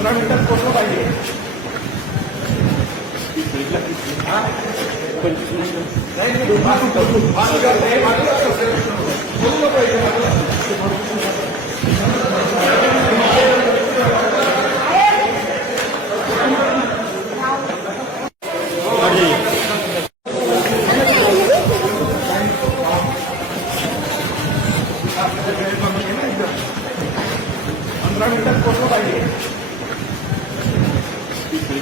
पंद्रह मिनट है पाहिजे पंधरा मिनिटात पोहोचलं पाहिजे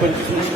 पंचवीस